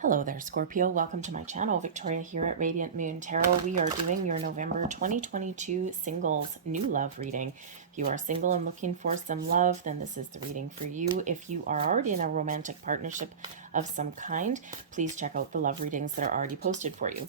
Hello there, Scorpio. Welcome to my channel. Victoria here at Radiant Moon Tarot. We are doing your November 2022 singles new love reading. If you are single and looking for some love, then this is the reading for you. If you are already in a romantic partnership of some kind, please check out the love readings that are already posted for you.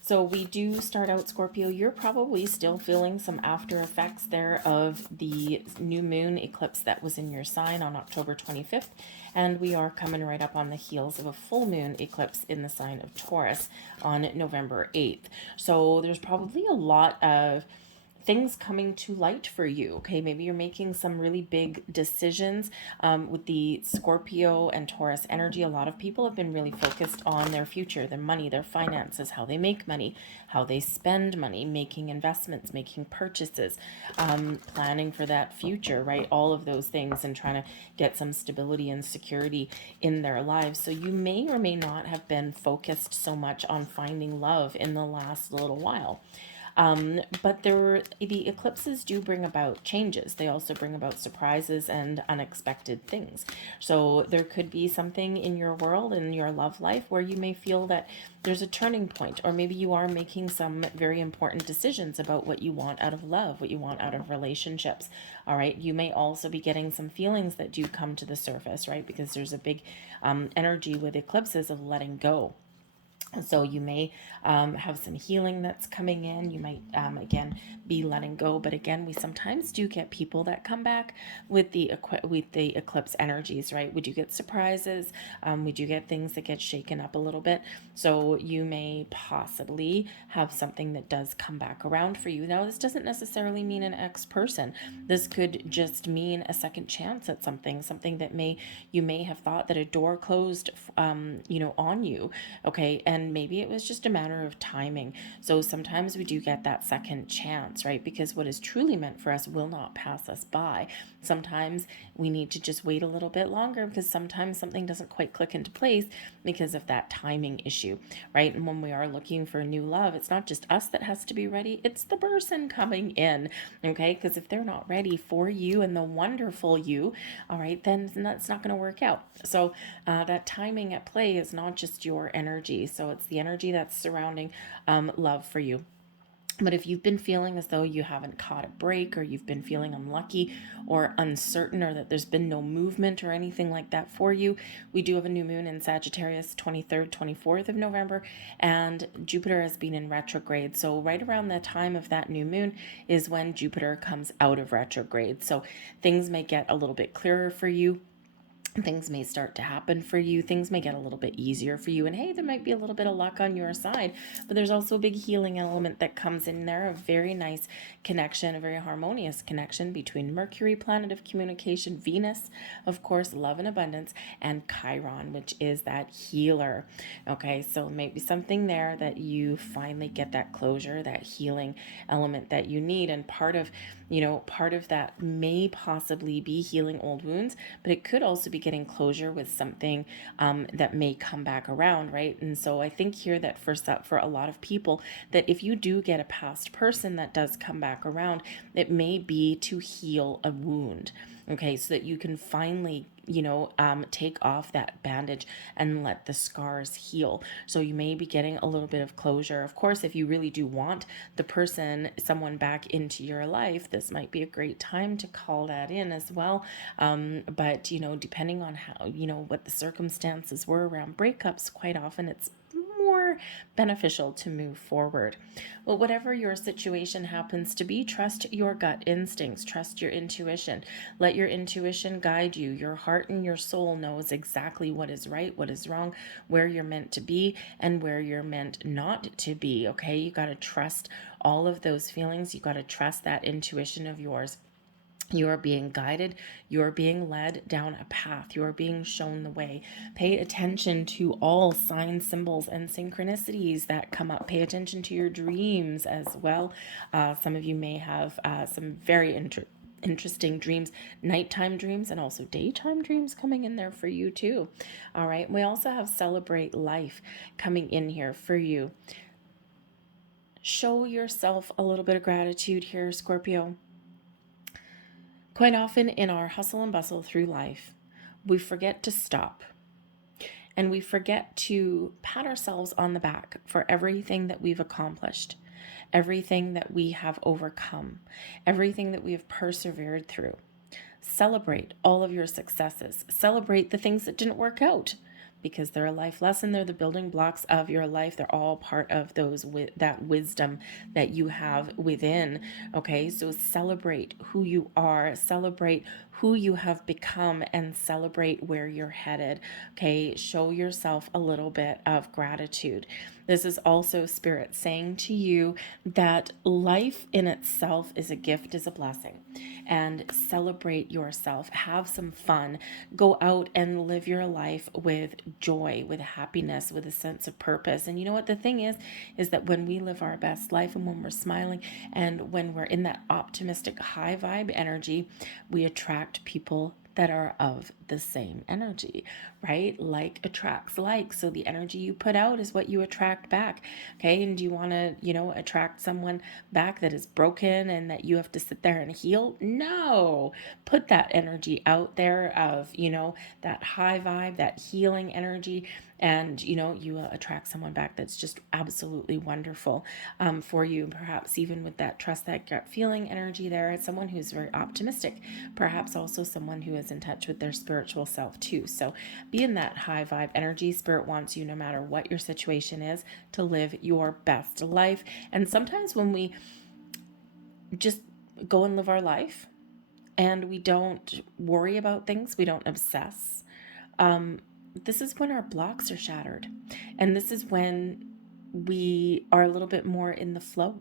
So we do start out, Scorpio. You're probably still feeling some after effects there of the new moon eclipse that was in your sign on October 25th. And we are coming right up on the heels of a full moon eclipse in the sign of Taurus on November 8th. So there's probably a lot of things coming to light for you. Okay, maybe you're making some really big decisions with the Scorpio and Taurus energy. A lot of people have been really focused on their future, their money, their finances, how they make money, how they spend money, making investments, making purchases, planning for that future, right? All of those things, and trying to get some stability and security in their lives. So you may or may not have been focused so much on finding love in the last little while. But the eclipses do bring about changes. They also bring about surprises and unexpected things. So there could be something in your world, in your love life, where you may feel that there's a turning point, or maybe you are making some very important decisions about what you want out of love, what you want out of relationships. All right. You may also be getting some feelings that do come to the surface, right? Because there's a big energy with eclipses of letting go. So you may have some healing that's coming in. You might, again, be letting go. But again, we sometimes do get people that come back with the eclipse energies, right? We do get surprises. We do get things that get shaken up a little bit. So you may possibly have something that does come back around for you. Now, this doesn't necessarily mean an ex-person. This could just mean a second chance at something that you may have thought that a door closed, on you. Okay. And maybe it was just a matter of timing. So sometimes we do get that second chance, right? Because what is truly meant for us will not pass us by. Sometimes we need to just wait a little bit longer, because sometimes something doesn't quite click into place because of that timing issue, right? And when we are looking for new love, it's not just us that has to be ready, it's the person coming in, okay? Because if they're not ready for you and the wonderful you, all right, then that's not going to work out. So that timing at play is not just your energy. So it's the energy that's surrounding love for you. But if you've been feeling as though you haven't caught a break, or you've been feeling unlucky or uncertain, or that there's been no movement or anything like that for you, we do have a new moon in Sagittarius, 23rd, 24th of November, and Jupiter has been in retrograde. So right around the time of that new moon is when Jupiter comes out of retrograde. So things may get a little bit clearer for you. Things may start to happen for you. Things may get a little bit easier for you. And hey, there might be a little bit of luck on your side, but there's also a big healing element that comes in there. A very nice connection, a very harmonious connection between Mercury, planet of communication, Venus, of course, love and abundance, and Chiron, which is that healer. Okay, so maybe something there that you finally get that closure, that healing element that you need. And part of that may possibly be healing old wounds, but it could also be getting closure with something that may come back around, right? And so I think here that for a lot of people, that if you do get a past person that does come back around, it may be to heal a wound. Okay, so that you can finally, take off that bandage and let the scars heal. So you may be getting a little bit of closure. Of course, if you really do want someone back into your life, this might be a great time to call that in as well. But, depending on how, what the circumstances were around breakups, quite often it's more beneficial to move forward. Well, whatever your situation happens to be, trust your gut instincts, trust your intuition. Let your intuition guide you. Your heart and your soul knows exactly what is right, what is wrong, where you're meant to be, and where you're meant not to be. Okay, you got to trust all of those feelings. You got to trust that intuition of yours. You are being guided. You are being led down a path. You are being shown the way. Pay attention to all signs, symbols, and synchronicities that come up. Pay attention to your dreams as well. Some of you may have some very interesting dreams, nighttime dreams, and also daytime dreams coming in there for you too. All right. We also have celebrate life coming in here for you. Show yourself a little bit of gratitude here, Scorpio. Quite often in our hustle and bustle through life, we forget to stop And we forget to pat ourselves on the back for everything that we've accomplished, everything that we have overcome, everything that we have persevered through. Celebrate all of your successes. Celebrate the things that didn't work out, because they're a life lesson. They're the building blocks of your life. They're all part of that wisdom that you have within. Okay, so celebrate who you are, celebrate who you have become, and celebrate where you're headed. Okay, show yourself a little bit of gratitude. This is also Spirit saying to you that life in itself is a gift, is a blessing, and celebrate yourself. Have some fun. Go out and live your life with joy, with happiness, with a sense of purpose. And you know what the thing is that when we live our best life and when we're smiling and when we're in that optimistic high vibe energy, we attract people that are of the same energy, right? Like attracts like. So the energy you put out is what you attract back. Okay. And do you want to, attract someone back that is broken and that you have to sit there and heal? No. Put that energy out there of, that high vibe, that healing energy. And, you attract someone back that's just absolutely wonderful for you. Perhaps even with that trust, that gut feeling energy there, it's someone who's very optimistic, perhaps also someone who is in touch with their spiritual self too. So be in that high vibe energy. Spirit wants you, no matter what your situation is, to live your best life. And sometimes when we just go and live our life and we don't worry about things, we don't obsess, this is when our blocks are shattered. And this is when we are a little bit more in the flow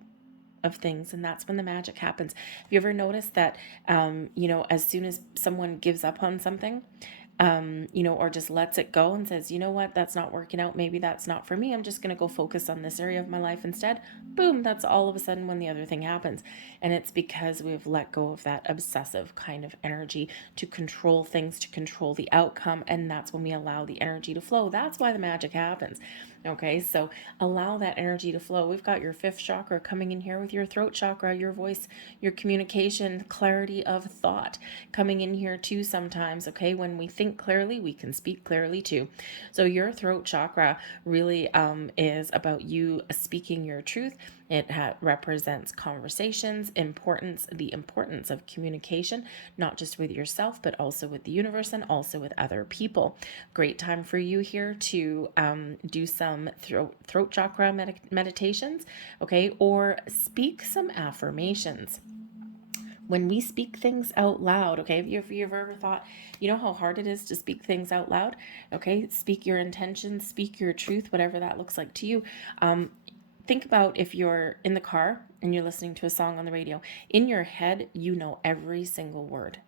of things, and that's when the magic happens. Have you ever noticed that, as soon as someone gives up on something, or just lets it go and says, you know what, that's not working out. Maybe that's not for me. I'm just going to go focus on this area of my life instead. Boom, that's all of a sudden when the other thing happens. And it's because we've let go of that obsessive kind of energy to control things, to control the outcome. And that's when we allow the energy to flow. That's why the magic happens. Okay, so allow that energy to flow. We've got your fifth chakra coming in here with your throat chakra, your voice, your communication, clarity of thought coming in here too sometimes. Okay, when we think clearly, we can speak clearly too. So your throat chakra really is about you speaking your truth. It represents conversations, the importance of communication, not just with yourself, but also with the universe and also with other people. Great time for you here to do some throat chakra meditations, okay, or speak some affirmations. When we speak things out loud, okay, have you ever thought, how hard it is to speak things out loud? Okay, speak your intentions, speak your truth, whatever that looks like to you. Think about if you're in the car and you're listening to a song on the radio. In your head, you know every single word.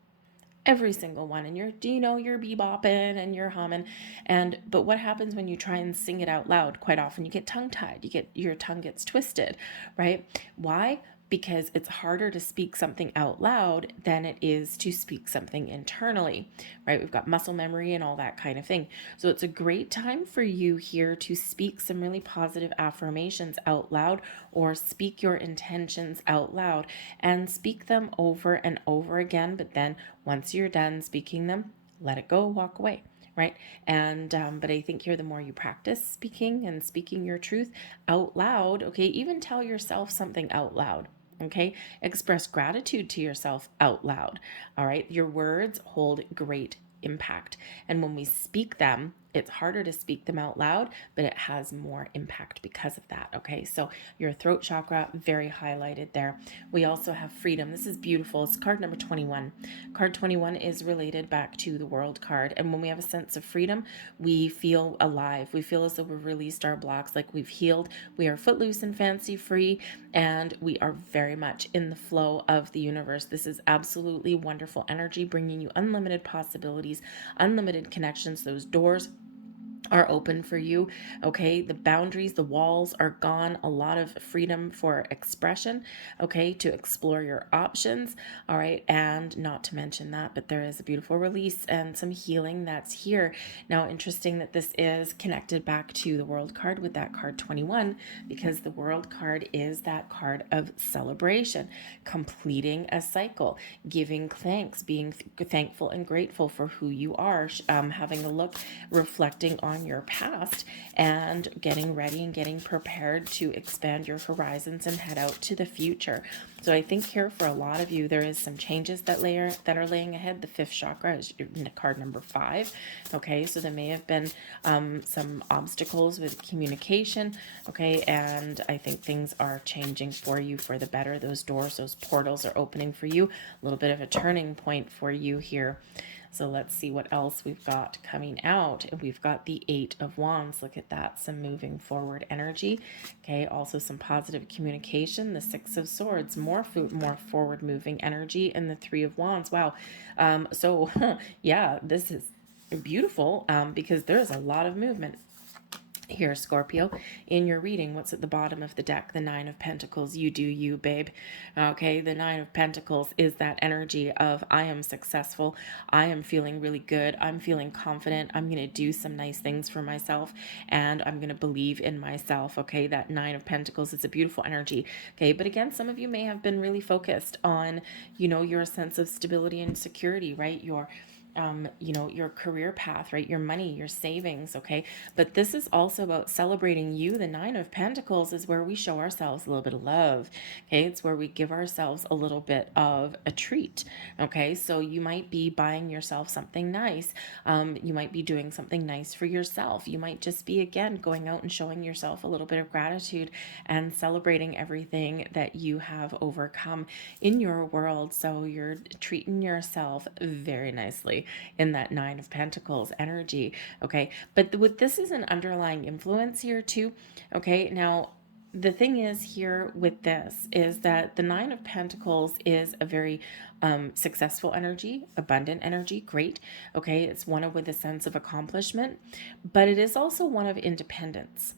Every single one. And you're bebopping and you're humming. But what happens when you try and sing it out loud? Quite often you get tongue-tied. Your tongue gets twisted, right? Why? Because it's harder to speak something out loud than it is to speak something internally, right? We've got muscle memory and all that kind of thing. So it's a great time for you here to speak some really positive affirmations out loud, or speak your intentions out loud and speak them over and over again. But then once you're done speaking them, let it go, walk away. Right. And, but I think here, the more you practice speaking and speaking your truth out loud, okay, even tell yourself something out loud. Okay. Express gratitude to yourself out loud. All right. Your words hold great impact. And when we speak them, it's harder to speak them out loud, but it has more impact because of that. Okay, so your throat chakra, very highlighted there. We also have freedom. This is beautiful. It's card number 21. Card 21 is related back to the world card. And when we have a sense of freedom, we feel alive. We feel as though we've released our blocks, like we've healed. We are footloose and fancy free, and we are very much in the flow of the universe. This is absolutely wonderful energy, bringing you unlimited possibilities, unlimited connections. Those doors are open for you. Okay, the boundaries, the walls are gone. A lot of freedom for expression, okay, to explore your options. All right, and not to mention that, but there is a beautiful release and some healing that's here. Now, interesting that this is connected back to the world card with that card 21, because the world card is that card of celebration, completing a cycle, giving thanks, being thankful and grateful for who you are, having a look, reflecting on on your past and getting ready and getting prepared to expand your horizons and head out to the future. So I think here for a lot of you, there is some changes that are laying ahead. The fifth chakra is card number 5. Okay, so there may have been some obstacles with communication. Okay, and I think things are changing for you for the better. Those doors, those portals are opening for you. A little bit of a turning point for you here. So let's see what else we've got coming out. We've got the 8 of Wands. Look at that. Some moving forward energy. Okay. Also some positive communication. The 6 of Swords. More forward moving energy. And the 3 of Wands. Wow. So yeah, this is beautiful because there's a lot of movement here, Scorpio, in your reading. What's at the bottom of the deck? The 9 of Pentacles. You do you, babe. Okay, the 9 of Pentacles is that energy of I am successful. I am feeling really good. I'm feeling confident. I'm going to do some nice things for myself and I'm going to believe in myself. Okay, that 9 of Pentacles is a beautiful energy. Okay, but again, some of you may have been really focused on, your sense of stability and security, right? Your career path, right? Your money, your savings, okay? But this is also about celebrating you. The 9 of Pentacles is where we show ourselves a little bit of love, okay? It's where we give ourselves a little bit of a treat, okay? So you might be buying yourself something nice. You might be doing something nice for yourself. You might just be, again, going out and showing yourself a little bit of gratitude and celebrating everything that you have overcome in your world. So you're treating yourself very nicely in that 9 of Pentacles energy. Okay. But this is an underlying influence here too. Okay. Now, the thing is here with this is that the 9 of Pentacles is a very successful energy, abundant energy, great. Okay. It's one with a sense of accomplishment, but it is also one of independence.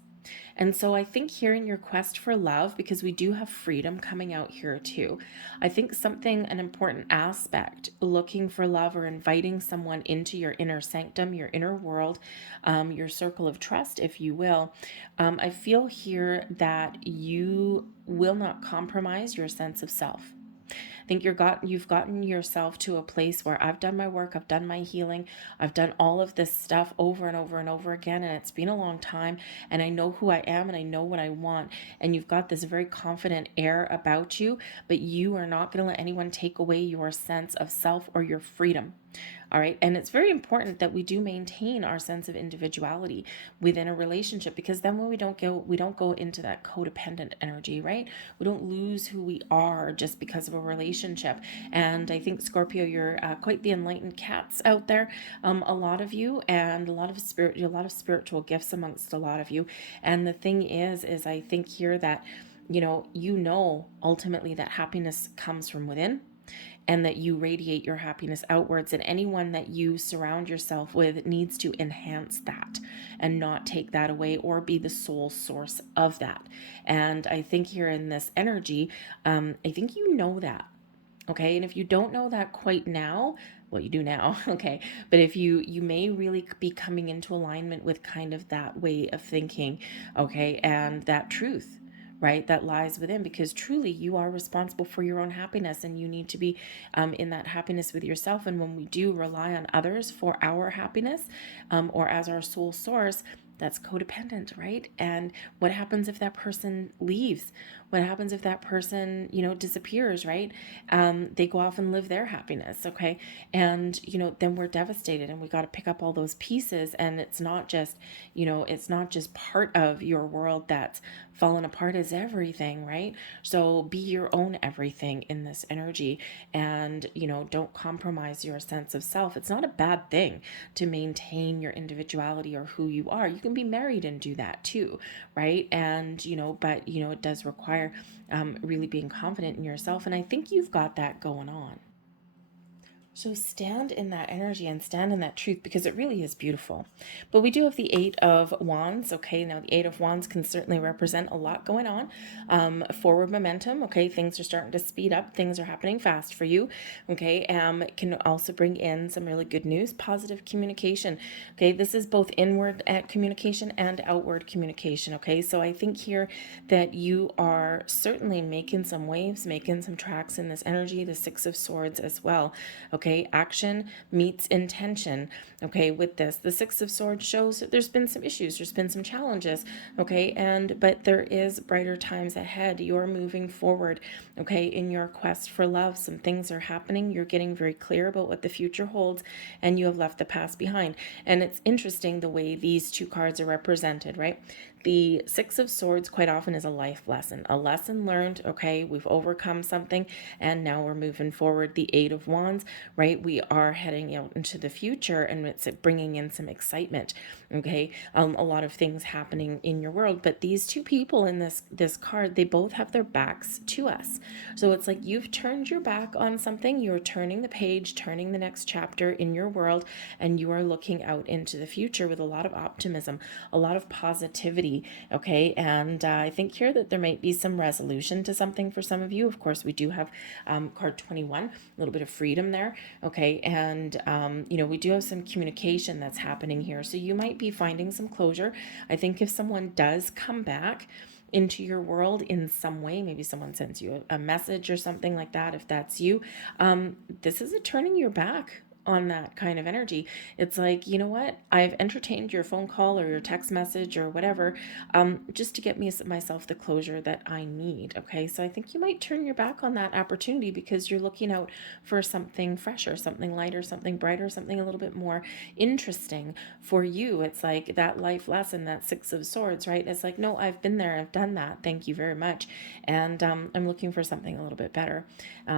And so I think here in your quest for love, because we do have freedom coming out here too, I think an important aspect, looking for love or inviting someone into your inner sanctum, your inner world, your circle of trust, if you will, I feel here that you will not compromise your sense of self. I think you've gotten yourself to a place where I've done my work, I've done my healing, I've done all of this stuff over and over and over again, and it's been a long time, and I know who I am and I know what I want. And you've got this very confident air about you, but you are not going to let anyone take away your sense of self or your freedom. All right. And it's very important that we do maintain our sense of individuality within a relationship, because then when we don't go into that codependent energy, right? We don't lose who we are just because of a relationship. And I think, Scorpio, you're quite the enlightened cats out there, a lot of you, and a lot of spiritual gifts amongst a lot of you. And the thing is I think here that, ultimately that happiness comes from within, and that you radiate your happiness outwards, and anyone that you surround yourself with needs to enhance that and not take that away or be the sole source of that. And I think here in this energy, I think you know that. Okay. And if you don't know that quite now, well, you do now. Okay. But if you may really be coming into alignment with kind of that way of thinking. Okay. And that truth, right, that lies within, because truly you are responsible for your own happiness, and you need to be in that happiness with yourself. And when we do rely on others for our happiness, or as our sole source, that's codependent, right? And what happens if that person leaves? What happens if that person, disappears, right? They go off and live their happiness, okay? And, then we're devastated, and we got to pick up all those pieces. And it's not just, it's not just part of your world that's fallen apart, is everything, right? So be your own everything in this energy, and, don't compromise your sense of self. It's not a bad thing to maintain your individuality or who you are. You can be married and do that too, right? And, but, it does require really being confident in yourself. And I think you've got that going on. So stand in that energy and stand in that truth, because it really is beautiful. But we do have the 8 of Wands. Okay, now the 8 of Wands can certainly represent a lot going on. Forward momentum. Okay, things are starting to speed up. Things are happening fast for you. Okay, can also bring in some really good news, positive communication. Okay, this is both inward communication and outward communication. Okay, so I think here that you are certainly making some waves, making some tracks in this energy. The 6 of Swords as well. Okay. Okay, action meets intention. Okay, with this, the Six of Swords shows that there's been some issues, there's been some challenges. Okay, but there is brighter times ahead. You're moving forward. Okay, in your quest for love, some things are happening. You're getting very clear about what the future holds, and you have left the past behind. And it's interesting the way these two cards are represented, right? The Six of Swords quite often is a lesson learned. Okay, we've overcome something and now we're moving forward. The Eight of Wands, right? We are heading out into the future and it's bringing in some excitement. Okay, a lot of things happening in your world, but these two people in this card, they both have their backs to us. So it's like you've turned your back on something, you're turning the page, turning the next chapter in your world, and you are looking out into the future with a lot of optimism, a lot of positivity. Okay, and I think here that there might be some resolution to something for some of you. Of course, we do have card 21, a little bit of freedom there. Okay, and we do have some communication that's happening here, so you might be finding some closure. I think if someone does come back into your world in some way, maybe someone sends you a message or something like that, if that's you, this is a turning your back on that kind of energy. It's like, you know what, I've entertained your phone call or your text message or whatever, just to get myself the closure that I need. Okay, so I think you might turn your back on that opportunity because you're looking out for something fresher, something lighter, something brighter, something a little bit more interesting for you. It's like that life lesson, that Six of Swords, right? It's like, no, I've been there, I've done that, thank you very much, and I'm looking for something a little bit better,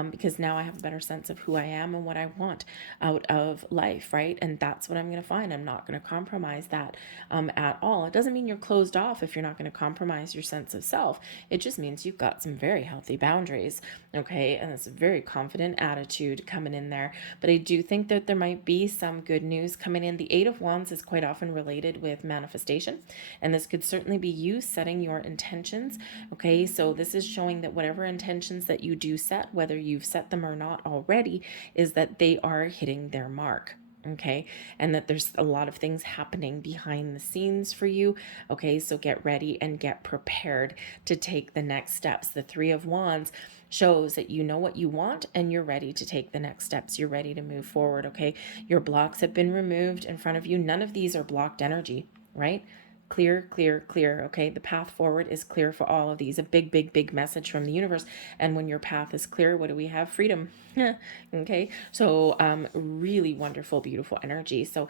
because now I have a better sense of who I am and what I want out of life, right? And that's what I'm going to find. I'm not going to compromise that at all. It doesn't mean you're closed off if you're not going to compromise your sense of self. It just means you've got some very healthy boundaries, okay? And it's a very confident attitude coming in there. But I do think that there might be some good news coming in. The Eight of Wands is quite often related with manifestation, and this could certainly be you setting your intentions, okay? So this is showing that whatever intentions that you do set, whether you've set them or not already, is that they are hitting their mark. Okay, and that there's a lot of things happening behind the scenes for you. Okay, so get ready and get prepared to take the next steps. The Three of Wands shows that you know what you want and you're ready to take the next steps. You're ready to move forward. Okay, your blocks have been removed in front of you. None of these are blocked energy, right? Clear, clear, clear. Okay, the path forward is clear for all of these. A big, big, big message from the universe. And when your path is clear, what do we have? Freedom. Okay, so really wonderful, beautiful energy. So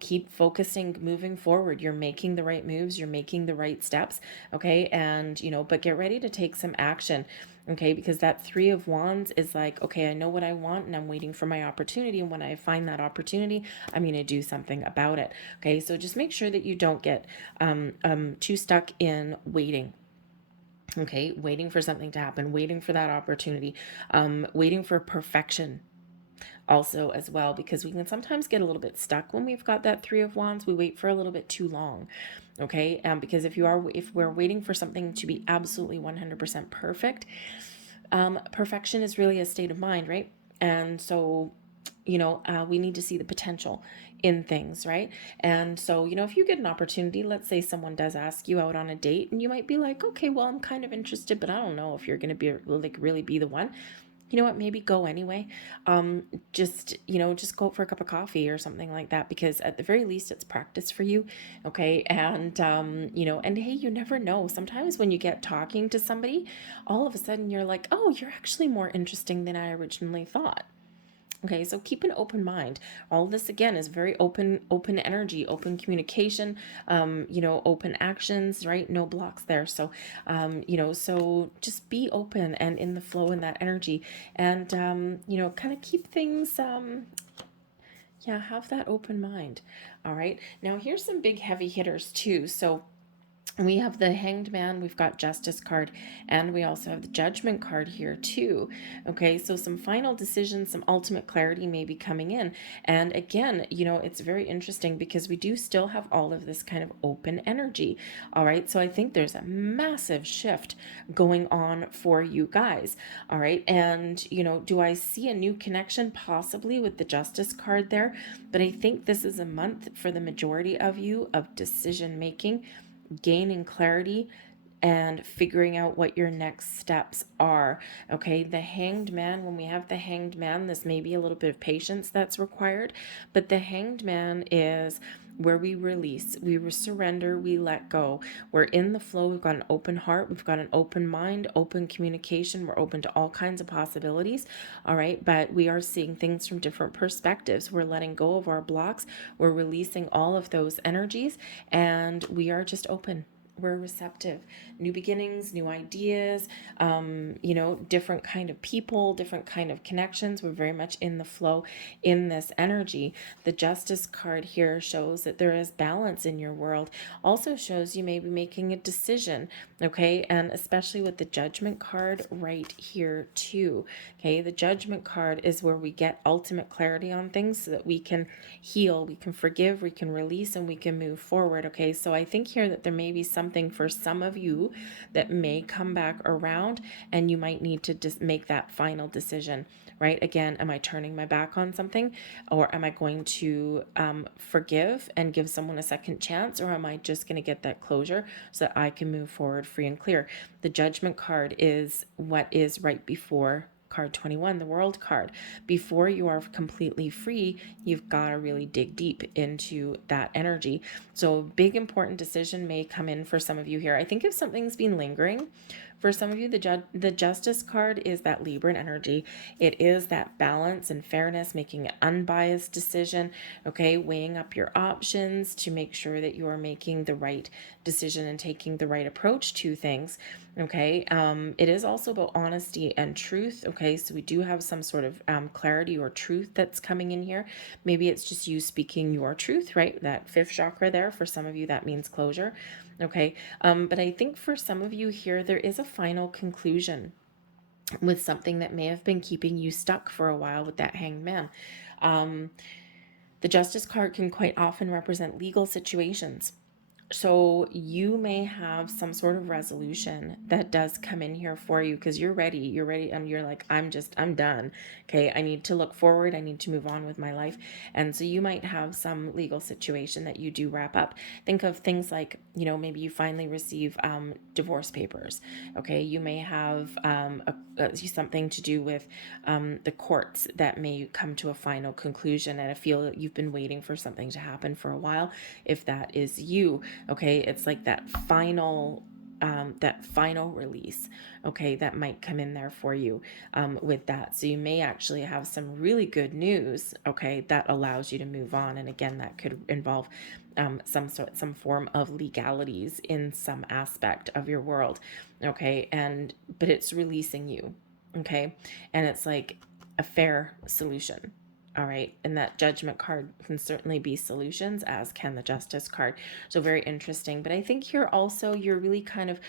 keep focusing, moving forward. You're making the right moves, you're making the right steps. Okay, and but get ready to take some action. Okay, because that Three of Wands is like, okay, I know what I want and I'm waiting for my opportunity. And when I find that opportunity, I'm going to do something about it. Okay, so just make sure that you don't get too stuck in waiting. Okay, waiting for something to happen, waiting for that opportunity, waiting for perfection also as well, because we can sometimes get a little bit stuck when we've got that Three of Wands. We wait for a little bit too long. Okay, because if we're waiting for something to be absolutely 100% perfect, perfection is really a state of mind, right? And so we need to see the potential in things, right? And so if you get an opportunity, let's say someone does ask you out on a date, and you might be like, okay, well, I'm kind of interested, but I don't know if you're going to be like really be the one. You know what, maybe go anyway. Just go for a cup of coffee or something like that, because at the very least it's practice for you. Okay, and and hey, you never know, sometimes when you get talking to somebody, all of a sudden you're like, oh, you're actually more interesting than I originally thought. Okay, so keep an open mind. All this again is very open energy, open communication, open actions, right? No blocks there. So, so just be open and in the flow in that energy, and kind of keep things. Have that open mind. All right. Now here's some big heavy hitters too. So we have the Hanged Man, we've got Justice card, and we also have the Judgment card here too. Okay, so some final decisions, some ultimate clarity may be coming in. And again, it's very interesting because we do still have all of this kind of open energy. All right, so I think there's a massive shift going on for you guys. All right, and do I see a new connection possibly with the Justice card there? But I think this is a month for the majority of you of decision making, gaining clarity, and figuring out what your next steps are. Okay, the Hanged Man, when we have the Hanged Man, this may be a little bit of patience that's required, but the Hanged Man is where we release, we surrender, we let go. We're in the flow. We've got an open heart, we've got an open mind, open communication. We're open to all kinds of possibilities. All right, but we are seeing things from different perspectives. We're letting go of our blocks, we're releasing all of those energies, and we are just open. We're receptive. New beginnings, new ideas, different kind of people, different kind of connections. We're very much in the flow in this energy. The Justice card here shows that there is balance in your world. Also shows you may be making a decision, okay? And especially with the Judgment card right here too, okay? The Judgment card is where we get ultimate clarity on things so that we can heal, we can forgive, we can release, and we can move forward, okay? So I think here that there may be something for some of you that may come back around, and you might need to just make that final decision, right? Again, am I turning my back on something, or am I going to forgive and give someone a second chance, or am I just going to get that closure so that I can move forward free and clear? The Judgment card is what is right before card 21, the World card. Before you are completely free, you've got to really dig deep into that energy. So a big important decision may come in for some of you here. I think if something's been lingering for some of you, the Justice card is that Libran energy. It is that balance and fairness, making an unbiased decision, okay, weighing up your options to make sure that you are making the right decision and taking the right approach to things, okay. It is also about honesty and truth, okay, so we do have some sort of clarity or truth that's coming in here. Maybe it's just you speaking your truth, right? That fifth chakra there, for some of you that means closure, okay. But I think for some of you here, there is a final conclusion with something that may have been keeping you stuck for a while with that Hanged Man. The Justice card can quite often represent legal situations. So you may have some sort of resolution that does come in here for you because you're ready. You're like, I'm done. Okay. I need to look forward. I need to move on with my life. And so you might have some legal situation that you do wrap up. Think of things like, maybe you finally receive divorce papers. Okay. You may have something to do with the courts that may come to a final conclusion. And I feel that you've been waiting for something to happen for a while. If that is you, okay, it's like that final release, okay, that might come in there for you with that. So you may actually have some really good news, okay, that allows you to move on. And again, that could involve some form of legalities in some aspect of your world, okay, but it's releasing you, okay, and it's like a fair solution. All right. And that Judgment card can certainly be solutions, as can the Justice card. So very interesting. But I think here also you're really kind of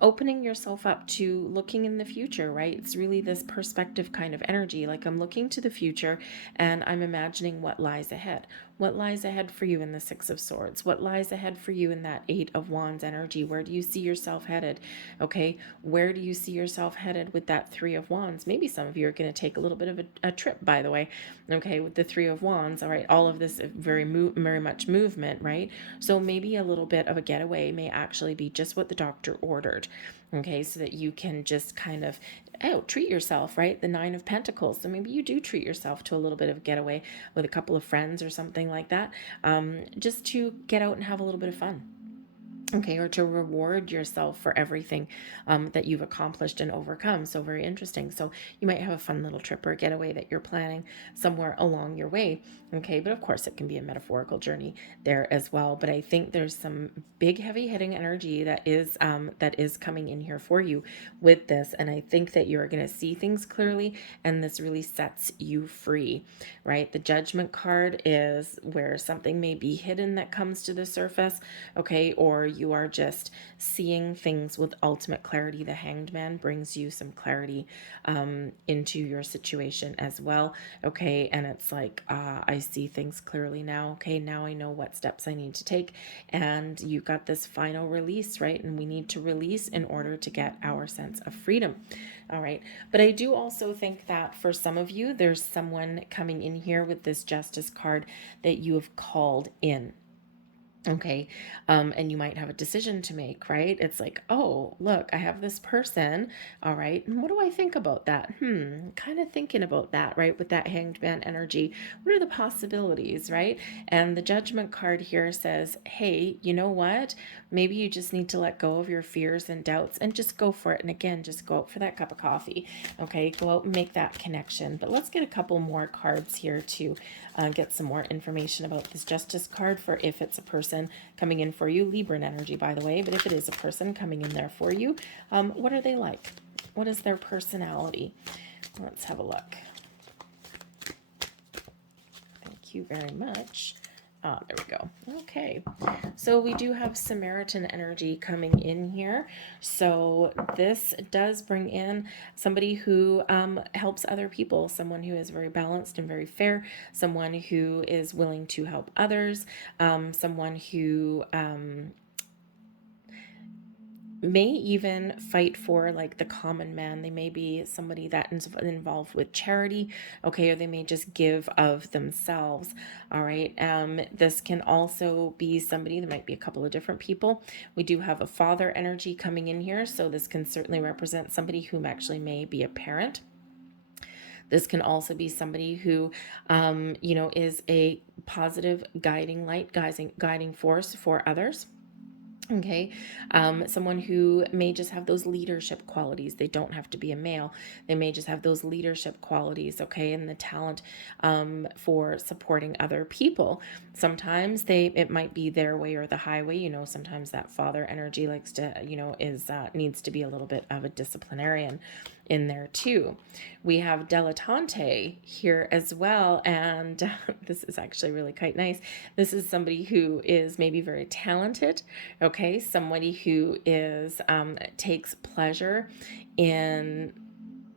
opening yourself up to looking in the future, right? It's really this perspective kind of energy. Like I'm looking to the future and I'm imagining what lies ahead. What lies ahead for you in the Six of Swords? What lies ahead for you in that Eight of Wands energy? Where do you see yourself headed? Okay. Where do you see yourself headed with that Three of Wands? Maybe some of you are going to take a little bit of a trip, by the way. Okay. With the Three of Wands. All right. All of this very much movement, right? So maybe a little bit of a getaway may actually be just what the doctor ordered. Okay. So that you can just kind of treat yourself, right? The Nine of Pentacles. So maybe you do treat yourself to a little bit of getaway with a couple of friends or something like that, just to get out and have a little bit of fun. Okay, or to reward yourself for everything that you've accomplished and overcome. So very interesting. So you might have a fun little trip or getaway that you're planning somewhere along your way. Okay, but of course it can be a metaphorical journey there as well. But I think there's some big heavy hitting energy that is coming in here for you with this. And I think that you're going to see things clearly, and this really sets you free, right? The Judgment card is where something may be hidden that comes to the surface, okay, or you are just seeing things with ultimate clarity. The Hanged Man brings you some clarity into your situation as well, okay, and it's like, I see things clearly now, okay, now I know what steps I need to take, and you got this final release, right? And we need to release in order to get our sense of freedom. All right. But I do also think that for some of you, there's someone coming in here with this Justice card that you have called in. Okay. And you might have a decision to make, right? It's like, oh, look, I have this person. All right. And what do I think about that? Kind of thinking about that, right? With that hanged man energy. What are the possibilities, right? And the judgment card here says, hey, you know what? Maybe you just need to let go of your fears and doubts and just go for it. And again, just go out for that cup of coffee. Okay. Go out and make that connection. But let's get a couple more cards here to get some more information about this justice card for if it's a person coming in for you. Libran energy, by the way, but if it is a person coming in there for you, what are they like? What is their personality? Let's have a look. Thank you very much. There we go. Okay. So we do have Samaritan energy coming in here. So this does bring in somebody who helps other people, someone who is very balanced and very fair, someone who is willing to help others, someone who may even fight for like the common man. They may be somebody that is involved with charity, okay, or they may just give of themselves. All right. This can also be somebody, there might be a couple of different people. We do have a father energy coming in here, so this can certainly represent somebody who actually may be a parent. This can also be somebody who, is a positive guiding light, guiding force for others. Okay. Someone who may just have those leadership qualities. They don't have to be a male. They may just have those leadership qualities, okay, and the talent for supporting other people. Sometimes it might be their way or the highway. Sometimes that father energy likes to, needs to be a little bit of a disciplinarian in there too. We have dilettante here as well, and this is actually really quite nice. This is somebody who is maybe very talented, okay, somebody who is takes pleasure in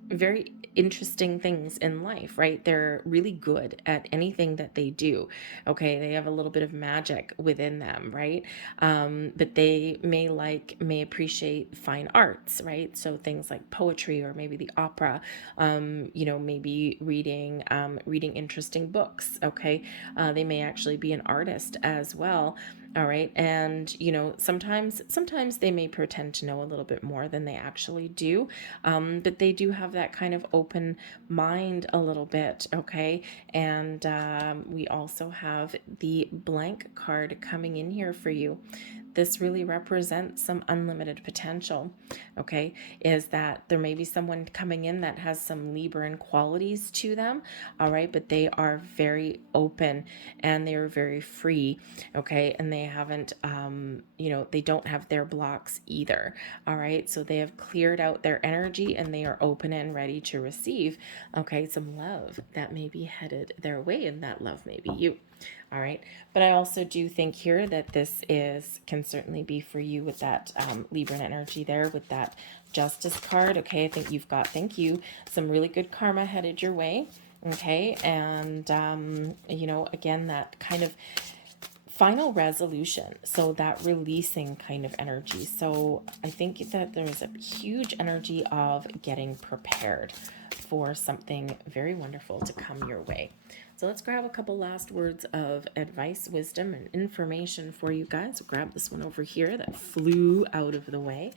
very interesting things in life, right? They're really good at anything that they do. Okay, they have a little bit of magic within them, right? But they may appreciate fine arts, right? So things like poetry or maybe the opera, maybe reading interesting books. Okay, they may actually be an artist as well. All right. And, sometimes they may pretend to know a little bit more than they actually do. But they do have that kind of open mind a little bit. Okay. And we also have the blank card coming in here for you. This really represents some unlimited potential, okay, is that there may be someone coming in that has some Libran qualities to them, all right, but they are very open and they are very free, okay, and they haven't, they don't have their blocks either, all right, so they have cleared out their energy and they are open and ready to receive, okay, some love that may be headed their way, and that love may be you. All right. But I also do think here that this can certainly be for you with that Libran energy there with that Justice card. Okay. I think you've got, thank you, some really good karma headed your way. Okay. And, again, that kind of final resolution. So that releasing kind of energy. So I think that there's a huge energy of getting prepared for something very wonderful to come your way. So let's grab a couple last words of advice, wisdom, and information for you guys. We'll grab this one over here that flew out of the way.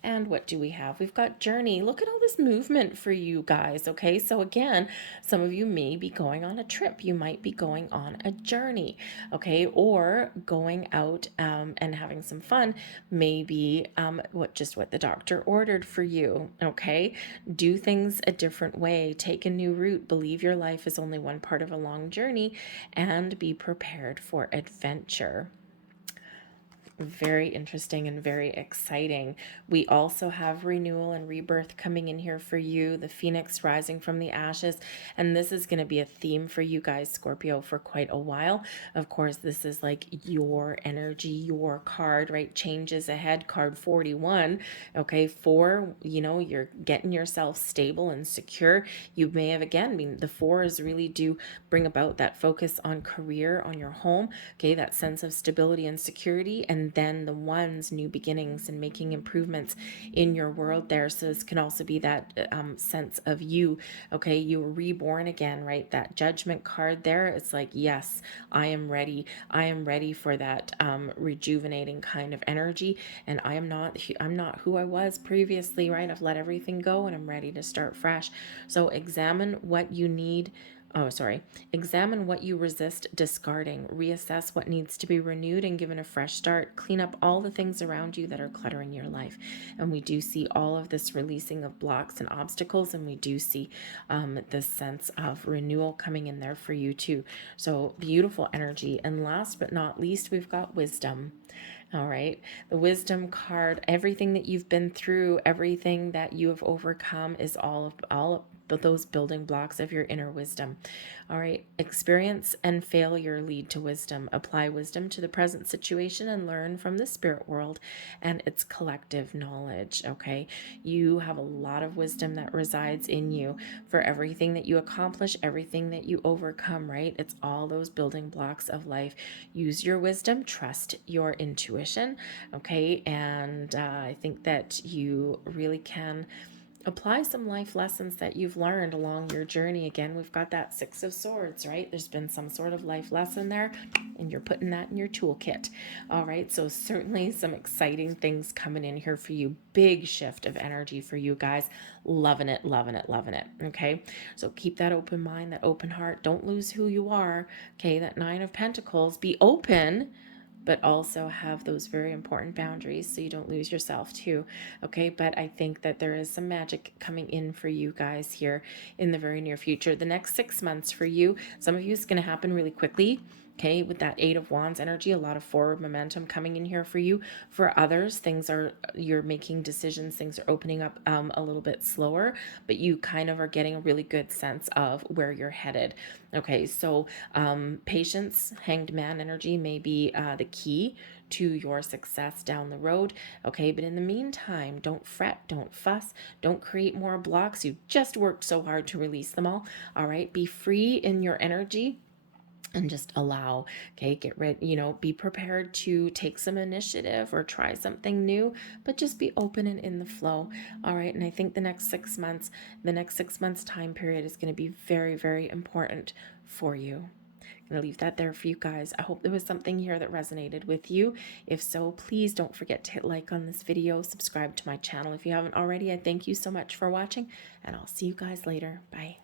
And what do we have? We've got journey. Look at all this movement for you guys, okay? So again, some of you may be going on a trip. You might be going on a journey, okay? Or going out and having some fun, maybe what the doctor ordered for you, okay? Do things a different way. Take a new route. Believe your life is only one part of a long journey, and be prepared for adventure. Very interesting and very exciting. We also have renewal and rebirth coming in here for you, the phoenix rising from the ashes. And this is going to be a theme for you guys, Scorpio, for quite a while. Of course, this is like your energy, your card, right? Changes ahead, card 41. Okay, you're getting yourself stable and secure. You may have, again, the fours really do bring about that focus on career, on your home, okay, that sense of stability and security. And and then the ones, new beginnings and making improvements in your world there. So this can also be that sense of you, okay, you were reborn again, right? That Judgment card there, it's like, yes, I am ready. I am ready for that rejuvenating kind of energy, and I'm not who I was previously, right? I've let everything go and I'm ready to start fresh. So examine what you need. Oh, sorry. Examine what you resist discarding. Reassess what needs to be renewed and given a fresh start. Clean up all the things around you that are cluttering your life. And we do see all of this releasing of blocks and obstacles, and we do see this sense of renewal coming in there for you too. So beautiful energy. And last but not least, we've got wisdom. All right. The wisdom card, everything that you've been through, everything that you have overcome is all of those building blocks of your inner wisdom. All right. Experience and failure lead to wisdom. Apply wisdom to the present situation and learn from the spirit world and its collective knowledge. Okay. You have a lot of wisdom that resides in you for everything that you accomplish, everything that you overcome, right? It's all those building blocks of life. Use your wisdom, trust your intuition. Okay. And I think that you really can apply some life lessons that you've learned along your journey. Again, we've got that Six of Swords, right? There's been some sort of life lesson there, and you're putting that in your toolkit. All right, so certainly some exciting things coming in here for you. Big shift of energy for you guys. Loving it, loving it, loving it. Okay, so keep that open mind, that open heart. Don't lose who you are. Okay, that Nine of Pentacles. Be open, but also have those very important boundaries so you don't lose yourself too. Okay, but I think that there is some magic coming in for you guys here in the very near future. The next 6 months for you, some of you, is going to happen really quickly. Okay, with that Eight of Wands energy, a lot of forward momentum coming in here for you. For others, you're making decisions, things are opening up a little bit slower, but you kind of are getting a really good sense of where you're headed. Okay, so patience, Hanged Man energy may be the key to your success down the road. Okay, but in the meantime, don't fret, don't fuss, don't create more blocks. You just worked so hard to release them all. All right, be free in your energy and just allow. Okay, get rid, be prepared to take some initiative or try something new, but just be open and in the flow. All right, and I think the next 6 months time period is going to be very, very important for you. I'm going to leave that there for you guys. I hope there was something here that resonated with you. If so, please don't forget to hit like on this video, subscribe to my channel if you haven't already. I thank you so much for watching, and I'll see you guys later. Bye.